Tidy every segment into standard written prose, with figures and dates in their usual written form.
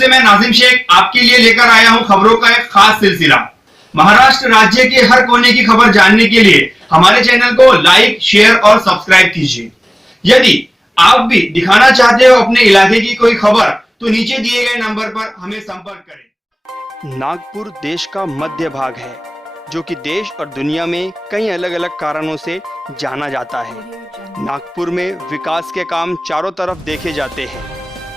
से मैं नाजिम शेख आपके लिए लेकर आया हूं खबरों का एक खास सिलसिला। महाराष्ट्र राज्य के हर कोने की खबर जानने के लिए हमारे चैनल को लाइक, शेयर और सब्सक्राइब कीजिए। यदि आप भी दिखाना चाहते हो अपने इलाके की कोई खबर तो नीचे दिए गए नंबर पर हमें संपर्क करें। नागपुर देश का मध्य भाग है जो कि देश और दुनिया में कई अलग अलग कारणों से जाना जाता है। नागपुर में विकास के काम चारों तरफ देखे जाते हैं,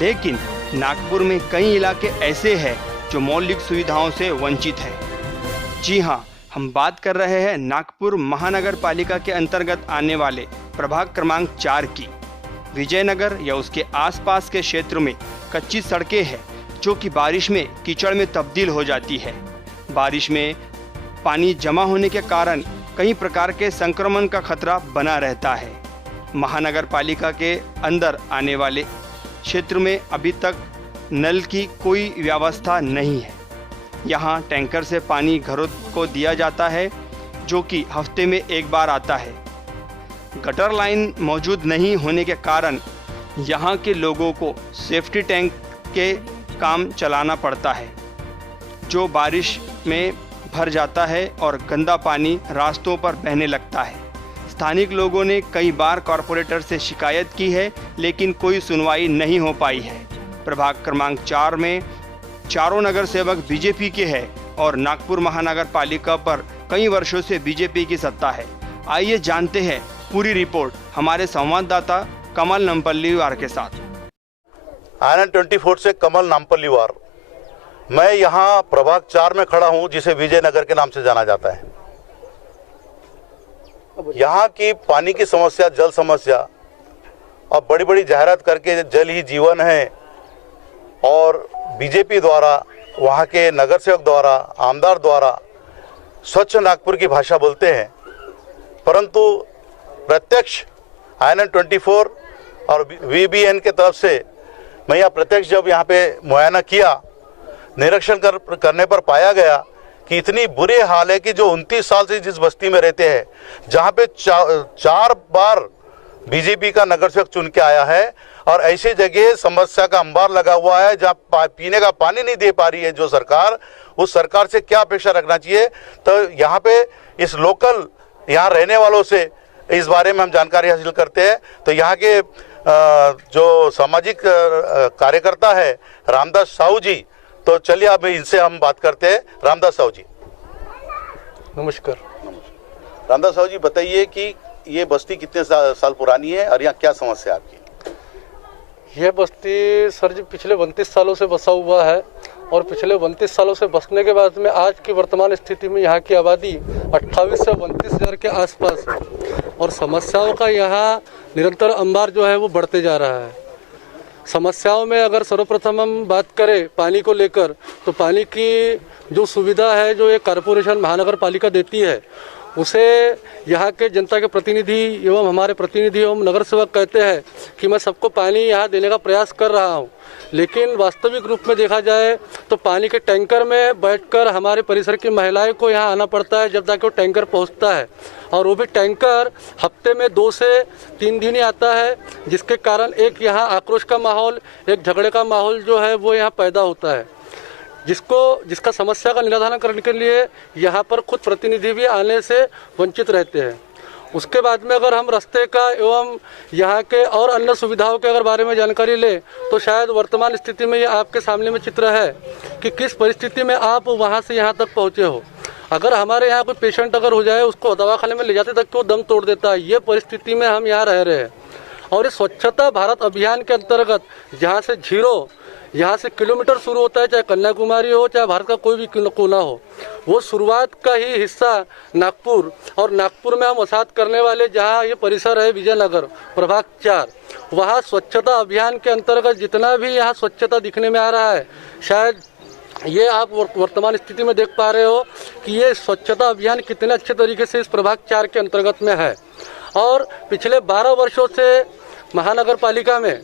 लेकिन नागपुर में कई इलाके ऐसे हैं जो मौलिक सुविधाओं से वंचित हैं। जी हाँ, हम बात कर रहे हैं नागपुर महानगर पालिका के अंतर्गत आने वाले प्रभाग क्रमांक 4 की। विजयनगर या उसके आसपास के क्षेत्र में कच्ची सड़कें हैं जो कि बारिश में कीचड़ में तब्दील हो जाती है। बारिश में पानी जमा होने के कारण कई प्रकार के संक्रमण का खतरा बना रहता है। महानगर पालिका के अंदर आने वाले क्षेत्र में अभी तक नल की कोई व्यवस्था नहीं है। यहाँ टैंकर से पानी घरों को दिया जाता है जो कि हफ्ते में एक बार आता है। गटर लाइन मौजूद नहीं होने के कारण यहाँ के लोगों को सेफ्टी टैंक के काम चलाना पड़ता है जो बारिश में भर जाता है और गंदा पानी रास्तों पर बहने लगता है। स्थानिक लोगों ने कई बार कॉरपोरेटर से शिकायत की है, लेकिन कोई सुनवाई नहीं हो पाई है। प्रभाग क्रमांक 4 में चारों नगर सेवक बीजेपी के हैं और नागपुर महानगर पालिका पर कई वर्षों से बीजेपी की सत्ता है। आइए जानते हैं पूरी रिपोर्ट हमारे संवाददाता कमल नामपल्लीवार के साथ। आनंद 24 से कमल नामपल्लीवार। मैं यहाँ प्रभाग 4 में खड़ा हूँ जिसे विजयनगर के नाम से जाना जाता है। यहाँ की पानी की समस्या, जल समस्या और बड़ी बड़ी जाहिरात करके जल ही जीवन है और बीजेपी द्वारा, वहाँ के नगर सेवक द्वारा, आमदार द्वारा स्वच्छ नागपुर की भाषा बोलते हैं, परंतु प्रत्यक्ष आनंद 24 और VBN के तरफ से मैं यहाँ प्रत्यक्ष जब यहाँ पे मुआयना किया, निरीक्षण करने पर पाया गया कि इतनी बुरी हाल है कि जो 29 साल से जिस बस्ती में रहते हैं, जहाँ पे 4 बार बीजेपी का नगर सेवक चुन के आया है और ऐसी जगह समस्या का अंबार लगा हुआ है जहाँ पीने का पानी नहीं दे पा रही है जो सरकार, उस सरकार से क्या अपेक्षा रखना चाहिए। तो यहाँ पे इस लोकल यहाँ रहने वालों से इस बारे में हम जानकारी हासिल करते हैं। तो यहाँ के जो सामाजिक कार्यकर्ता है रामदास साहू जी, तो चलिए अब इनसे हम बात करते हैं। रामदास साहू जी, नमस्कार। रामदास साहू जी, बताइए कि ये बस्ती कितने साल पुरानी है और यहाँ क्या समस्या है आपकी? यह बस्ती सर जी पिछले 29 सालों से बसा हुआ है और पिछले 29 सालों से बसने के बाद में आज की वर्तमान स्थिति में यहाँ की आबादी 28 से 29 हज़ार के आसपास है और समस्याओं का यहाँ निरंतर अंबार जो है वो बढ़ते जा रहा है। समस्याओं में अगर सर्वप्रथम हम बात करें पानी को लेकर, तो पानी की जो सुविधा है जो एक कॉरपोरेशन महानगर पालिका देती है, उसे यहाँ के जनता के प्रतिनिधि एवं हमारे प्रतिनिधि एवं नगर सेवक कहते हैं कि मैं सबको पानी यहाँ देने का प्रयास कर रहा हूँ, लेकिन वास्तविक रूप में देखा जाए तो पानी के टैंकर में बैठकर हमारे परिसर की महिलाएं को यहाँ आना पड़ता है जब जाके वो टैंकर पहुँचता है, और वो भी टैंकर हफ्ते में 2 से 3 दिन ही आता है, जिसके कारण एक यहाँ आक्रोश का माहौल, एक झगड़े का माहौल जो है वो यहाँ पैदा होता है, जिसका समस्या का निराधारण करने के लिए यहाँ पर खुद प्रतिनिधि भी आने से वंचित रहते हैं। उसके बाद में अगर हम रास्ते का एवं यहाँ के और अन्य सुविधाओं के अगर बारे में जानकारी ले, तो शायद वर्तमान स्थिति में ये आपके सामने में चित्र है कि किस परिस्थिति में आप वहाँ से यहाँ तक पहुँचे हो। अगर हमारे यहाँ कोई पेशेंट अगर हो जाए, उसको दवाखाने में ले जाते तक वो दम तोड़ देता है। ये परिस्थिति में हम यहाँ रह रहे हैं। और इस स्वच्छता भारत अभियान के अंतर्गत जहाँ से जीरो, यहाँ से किलोमीटर शुरू होता है, चाहे कन्याकुमारी हो चाहे भारत का कोई भी कोना हो, वो शुरुआत का ही हिस्सा नागपुर, और नागपुर में हम वसाहत करने वाले जहाँ ये परिसर है विजयनगर प्रभाग 4, वहाँ स्वच्छता अभियान के अंतर्गत जितना भी यहाँ स्वच्छता दिखने में आ रहा है, शायद ये आप वर्तमान स्थिति में देख पा रहे हो कि ये स्वच्छता अभियान कितने अच्छे तरीके से इस प्रभाग 4 के अंतर्गत में है। और पिछले 12 वर्षों से महानगर पालिका में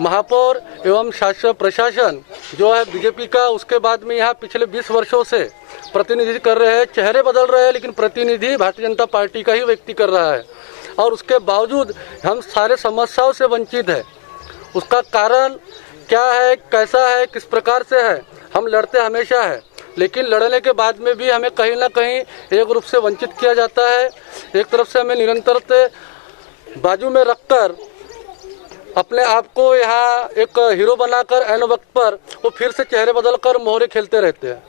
महापौर एवं शासन प्रशासन जो है बीजेपी का, उसके बाद में यहाँ पिछले 20 वर्षों से प्रतिनिधि कर रहे हैं। चेहरे बदल रहे हैं लेकिन प्रतिनिधि भारतीय जनता पार्टी का ही व्यक्ति कर रहा है, और उसके बावजूद हम सारे समस्याओं से वंचित है। उसका कारण क्या है, कैसा है, किस प्रकार से है, हम लड़ते हमेशा है, लेकिन लड़ने के बाद में भी हमें कहीं ना कहीं एक रूप से वंचित किया जाता है। एक तरफ से हमें निरंतर बाजू में रखकर अपने आप को यहाँ एक हीरो बनाकर ऐन वक्त पर वो फिर से चेहरे बदलकर मोहरे खेलते रहते हैं।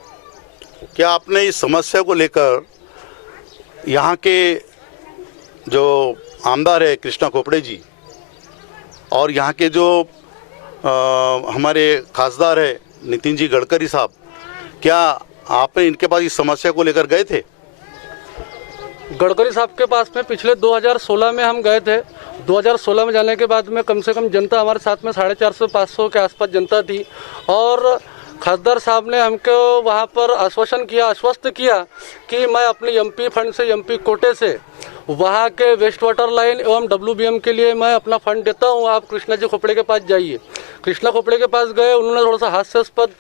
क्या आपने इस समस्या को लेकर यहाँ के जो आमदार है कृष्णा खोपड़े जी और यहाँ के जो हमारे खासदार है नितिन जी गडकरी साहब, क्या आपने इनके पास इस समस्या को लेकर गए थे? गडकरी साहब के पास में पिछले 2016 में हम गए थे। 2016 में जाने के बाद में कम से कम जनता हमारे साथ में 450-500 के आसपास जनता थी और खासदार साहब ने हमको वहाँ पर आश्वस्त किया कि मैं अपने एमपी फंड से, एमपी कोटे से वहाँ के वेस्ट वाटर लाइन एवं WBM के लिए मैं अपना फंड देता हूँ, आप कृष्णा जी खोपड़े के पास जाइए। कृष्णा खोपड़े के पास गए, उन्होंने थोड़ा सा हास्यास्पद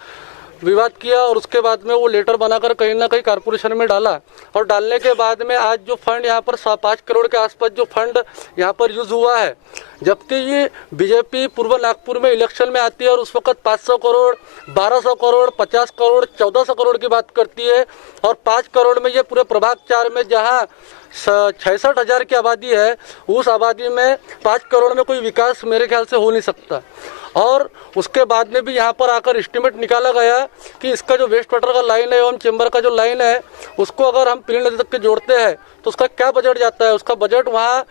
विवाद किया और उसके बाद में वो लेटर बनाकर कहीं ना कहीं कारपोरेशन में डाला और डालने के बाद में आज जो फंड यहाँ पर 5 करोड़ के आसपास जो फंड यहाँ पर यूज़ हुआ है, जबकि ये बीजेपी पूर्व नागपुर में इलेक्शन में आती है और उस वक्त 500 करोड़, 1200 करोड़, 50 करोड़, 1400 करोड़ की बात करती है और 5 करोड़ में ये पूरे प्रभाग 4 में जहाँ 66,000 की आबादी है, उस आबादी में 5 करोड़ में कोई विकास मेरे ख्याल से हो नहीं सकता। और उसके बाद में भी यहाँ पर आकर एस्टिमेट निकाला गया कि इसका जो वेस्ट वाटर का लाइन है एवं चेंबर का जो लाइन है उसको अगर हम पिली नदी तक के जोड़ते हैं तो उसका क्या बजट जाता है। उसका बजट वहाँ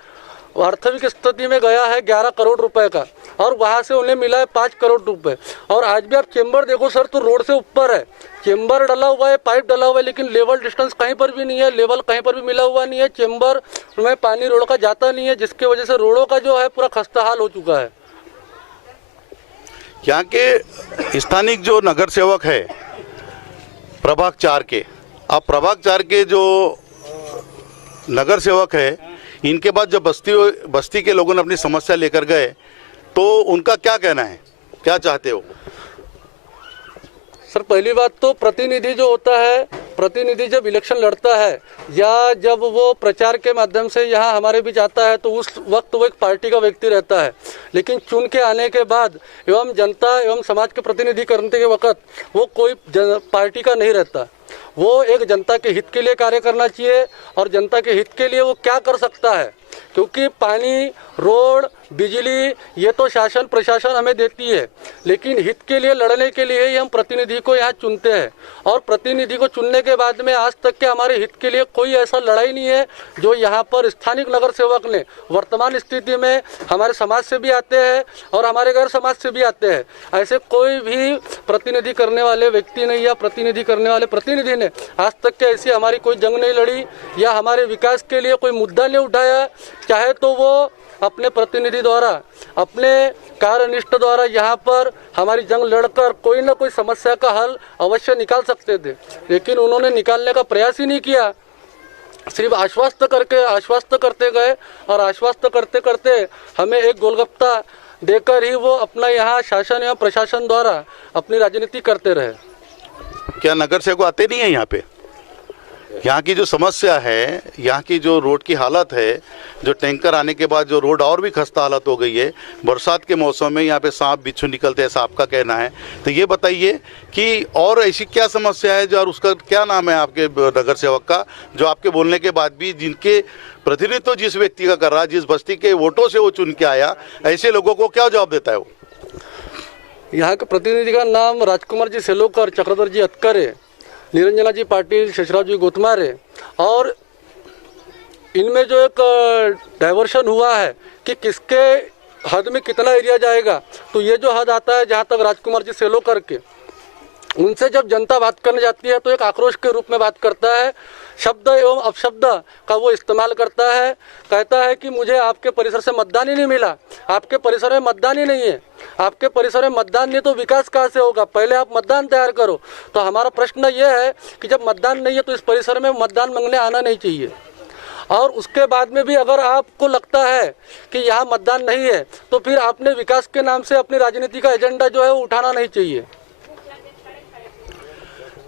वास्तविक स्थिति में गया है 11 करोड़ रुपए का और वहाँ से उन्हें मिला है 5 करोड़ रुपए। और आज भी आप चेंबर देखो सर तो रोड से ऊपर है, चेंबर डला हुआ है, पाइप डला हुआ है, लेकिन लेवल डिस्टेंस कहीं पर भी नहीं है, लेवल कहीं पर भी मिला हुआ नहीं है, चेंबर में पानी रोड का जाता नहीं है, जिसकी वजह से रोडों का जो है पूरा खस्ता हाल हो चुका है। यहाँ के स्थानिक जो नगर सेवक है प्रभाग 4 के, अब प्रभाग 4 के जो नगर सेवक है इनके बाद जब बस्ती के लोगों ने अपनी समस्या लेकर गए तो उनका क्या कहना है, क्या चाहते हो? सर पहली बात तो प्रतिनिधि जो होता है, प्रतिनिधि जब इलेक्शन लड़ता है या जब वो प्रचार के माध्यम से यहाँ हमारे बीच आता है तो उस वक्त वो एक पार्टी का व्यक्ति रहता है, लेकिन चुन के आने के बाद एवं जनता एवं समाज के प्रतिनिधि करने के वक्त वो कोई पार्टी का नहीं रहता। वो एक जनता के हित के लिए कार्य करना चाहिए और जनता के हित के लिए वो क्या कर सकता है, क्योंकि पानी, रोड, बिजली ये तो शासन प्रशासन हमें देती है, लेकिन हित के लिए लड़ने के लिए ही हम प्रतिनिधि को यहाँ चुनते हैं और प्रतिनिधि को चुनने के बाद में आज तक के हमारे हित के लिए कोई ऐसा लड़ाई नहीं है जो यहाँ पर स्थानिक नगर सेवक ने वर्तमान स्थिति में हमारे समाज से भी आते हैं और हमारे गैर समाज से भी आते हैं, ऐसे कोई भी प्रतिनिधि करने वाले व्यक्ति ने या प्रतिनिधि करने वाले प्रतिनिधि ने आज तक के ऐसी हमारी कोई जंग नहीं लड़ी या हमारे विकास के लिए कोई मुद्दा नहीं उठाया, चाहे तो वो अपने प्रतिनिधि द्वारा, अपने कार्यनिष्ठ द्वारा यहाँ पर हमारी जंग लड़कर कोई ना कोई समस्या का हल अवश्य निकाल सकते थे, लेकिन उन्होंने निकालने का प्रयास ही नहीं किया। सिर्फ आश्वस्त करते गए और आश्वस्त करते करते हमें एक गोलगप्पा देकर ही वो अपना यहाँ शासन या प्रशासन द्वारा अपनी राजनीति करते रहे। क्या नगर सेवक आते नहीं है यहाँ पे? यहाँ की जो समस्या है, यहाँ की जो रोड की हालत है, जो टैंकर आने के बाद जो रोड और भी खस्ता हालत हो गई है, बरसात के मौसम में यहाँ पे सांप बिच्छू निकलते हैं, ऐसा आपका कहना है, तो ये बताइए कि और ऐसी क्या समस्या है जो, और उसका क्या नाम है आपके नगर सेवक का, जो आपके बोलने के बाद भी जिनके प्रतिनिधित्व जिस व्यक्ति का कर रहा है, जिस बस्ती के वोटों से वो चुन के आया, ऐसे लोगों को क्या जवाब देता है वो? यहाँ के प्रतिनिधि का नाम राजकुमार जी सेलोकर, चक्रधर जी अतकरे, निरंजना जी पाटिल, शशराव जी गोतमारे, और इनमें जो एक डाइवर्शन हुआ है कि किसके हद में कितना एरिया जाएगा, तो ये जो हद आता है जहाँ तक राजकुमार जी सेलोकर के, उनसे जब जनता बात करने जाती है तो एक आक्रोश के रूप में बात करता है, शब्द एवं अपशब्द का वो इस्तेमाल करता है, कहता है कि मुझे आपके परिसर से मतदान ही नहीं मिला, आपके परिसर में मतदान ही नहीं है, आपके परिसर में मतदान नहीं तो विकास कहाँ से होगा, पहले आप मतदान तैयार करो। तो हमारा प्रश्न ये है कि जब मतदान नहीं है तो इस परिसर में मतदान मांगने आना नहीं चाहिए, और उसके बाद में भी अगर आपको लगता है कि यहाँ मतदान नहीं है तो फिर आपने विकास के नाम से अपनी राजनीति का एजेंडा जो है वो उठाना नहीं चाहिए।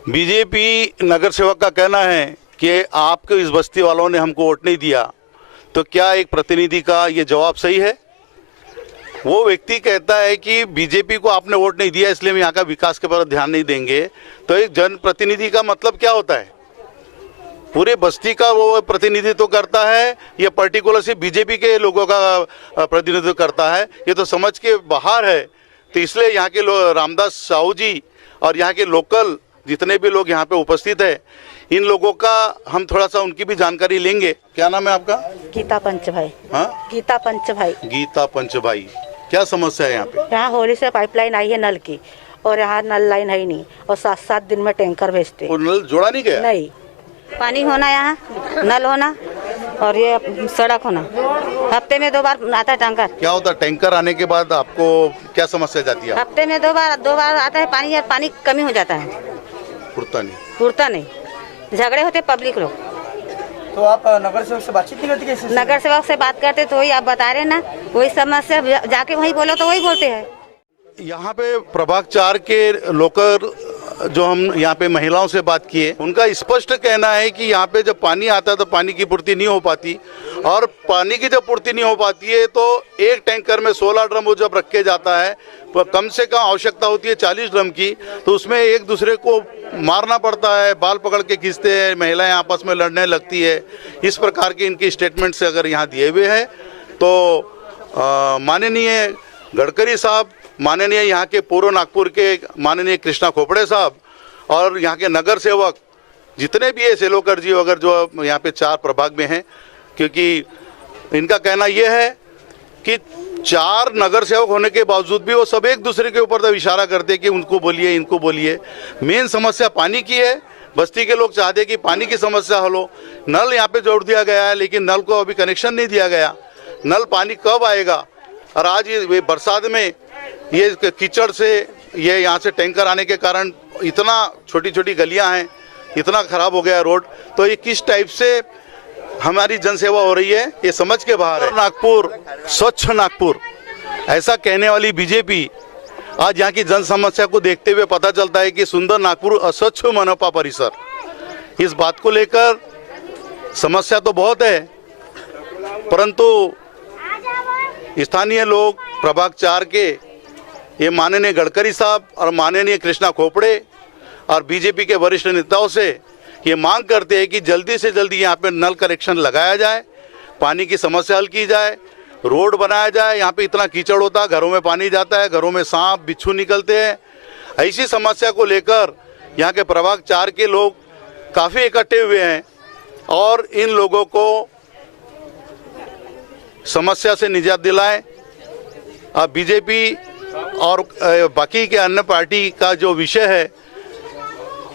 बीजेपी नगर सेवक का कहना है कि आपके इस बस्ती वालों ने हमको वोट नहीं दिया, तो क्या एक प्रतिनिधि का ये जवाब सही है? वो व्यक्ति कहता है कि बीजेपी को आपने वोट नहीं दिया इसलिए हम यहाँ का विकास के पर ध्यान नहीं देंगे, तो एक जनप्रतिनिधि का मतलब क्या होता है? पूरे बस्ती का वो प्रतिनिधित्व करता है या पर्टिकुलर सिर्फ बीजेपी के लोगों का प्रतिनिधित्व करता है? ये तो समझ के बाहर है। तो इसलिए यहाँ के रामदास साहू जी और यहाँ के लोकल जितने भी लोग यहाँ पे उपस्थित है, इन लोगों का हम थोड़ा सा उनकी भी जानकारी लेंगे। क्या नाम है आपका? गीता पंच भाई। हाँ, गीता पंच भाई। गीता पंच भाई, क्या समस्या है यहाँ पे? यहाँ होली से पाइपलाइन आई है नल की, और यहाँ नल लाइन है ही नहीं, और 7-7 दिन में टैंकर भेजते। वो नल जोड़ा नहीं गया? नहीं, पानी होना, यहाँ नल होना और ये सड़क होना, हफ्ते में 2 बार आता है टैंकर। क्या होता है टैंकर आने के बाद आपको क्या समस्या जाती है? हफ्ते में 2 बार आता है पानी, और पानी कमी हो जाता है, पुरता नहीं, झगड़े होते पब्लिक लोग। तो आप नगर सेवक से बातचीत नहीं करती कैसे? नगर सेवक से बात करते तो वही आप बता रहे ना, वही समस्या, जाके वही बोलो तो वही बोलते हैं। यहाँ पे प्रभाग 4 के लोकल जो हम यहाँ पे महिलाओं से बात किए, उनका स्पष्ट कहना है कि यहाँ पे जब पानी आता है तो पानी की पूर्ति नहीं हो पाती, और पानी की जब पूर्ति नहीं हो पाती है तो एक टैंकर में 16 ड्रम वो जब रखे जाता है, तो कम से कम आवश्यकता होती है 40 ड्रम की, तो उसमें एक दूसरे को मारना पड़ता है, बाल पकड़ के खींचते हैं, महिलाएं आपस में लड़ने लगती है। इस प्रकार के इनके स्टेटमेंट से अगर यहाँ दिए हुए हैं तो माननीय गडकरी साहब, माननीय यहाँ के पूर्व नागपुर के माननीय कृष्णा खोपड़े साहब और यहाँ के नगर सेवक जितने भी है, सेलोकर जी वगैरह जो यहाँ पे 4 प्रभाग में हैं, क्योंकि इनका कहना यह है कि 4 नगर सेवक होने के बावजूद भी वो सब एक दूसरे के ऊपर तो इशारा करते कि उनको बोलिए, इनको बोलिए। मेन समस्या पानी की है। बस्ती के लोग चाहते कि पानी की समस्या हल हो। नल यहाँ पे जोड़ दिया गया है, लेकिन नल को अभी कनेक्शन नहीं दिया गया। नल पानी कब आएगा? और आज ये बरसात में ये कीचड़ से, ये यहाँ से टैंकर आने के कारण इतना छोटी छोटी गलियाँ हैं, इतना खराब हो गया रोड, तो ये किस टाइप से हमारी जनसेवा हो रही है, ये समझ के बाहर है। नागपुर, स्वच्छ नागपुर ऐसा कहने वाली बीजेपी आज यहाँ की जन समस्या को देखते हुए पता चलता है कि सुंदर नागपुर अस्वच्छ मनपा परिसर। इस बात को लेकर समस्या तो बहुत है, परंतु स्थानीय लोग प्रभाग 4 के ये माननीय गडकरी साहब और माननीय कृष्णा खोपड़े और बीजेपी के वरिष्ठ नेताओं से ये मांग करते हैं कि जल्दी से जल्दी यहाँ पे नल कनेक्शन लगाया जाए, पानी की समस्या हल की जाए, रोड बनाया जाए। यहाँ पे इतना कीचड़ होता है, घरों में पानी जाता है, घरों में सांप बिच्छू निकलते हैं। ऐसी समस्या को लेकर यहाँ के प्रभाग 4 के लोग काफ़ी इकट्ठे हुए हैं और इन लोगों को समस्या से निजात दिलाएं। अब बीजेपी और बाकी के अन्य पार्टी का जो विषय है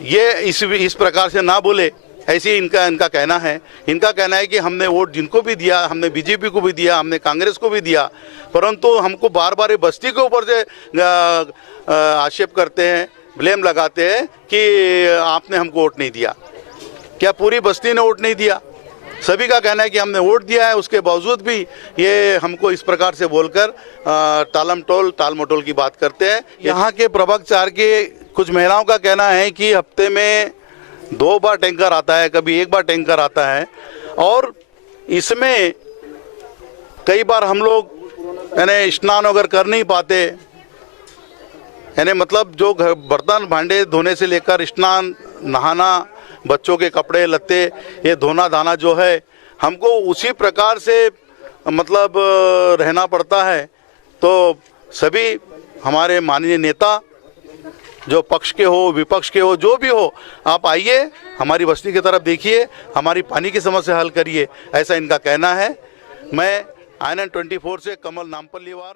ये इस प्रकार से ना बोले, ऐसी इनका कहना है। इनका कहना है कि हमने वोट जिनको भी दिया, हमने बीजेपी को भी दिया, हमने कांग्रेस को भी दिया, परंतु हमको बार बार बस्ती के ऊपर से आक्षेप करते हैं, ब्लेम लगाते हैं कि आपने हमको वोट नहीं दिया। क्या पूरी बस्ती ने वोट नहीं दिया? सभी का कहना है कि हमने वोट दिया है, उसके बावजूद भी ये हमको इस प्रकार से बोलकर टाल मटोल की बात करते हैं। यहाँ के प्रभाग 4 के कुछ महिलाओं का कहना है कि हफ्ते में 2 बार टैंकर आता है, कभी 1 बार टैंकर आता है, और इसमें कई बार हम लोग यानी स्नान वगैरह कर नहीं पाते, यानी मतलब जो बर्तन भांडे धोने से लेकर स्नान, नहाना, बच्चों के कपड़े लत्ते ये धोना धाना जो है, हमको उसी प्रकार से मतलब रहना पड़ता है। तो सभी हमारे माननीय नेता जो पक्ष के हो, विपक्ष के हो, जो भी हो, आप आइए, हमारी बस्ती की तरफ देखिए, हमारी पानी की समस्या हल करिए, ऐसा इनका कहना है। मैं INN 24 से कमल नामपल्लीवार।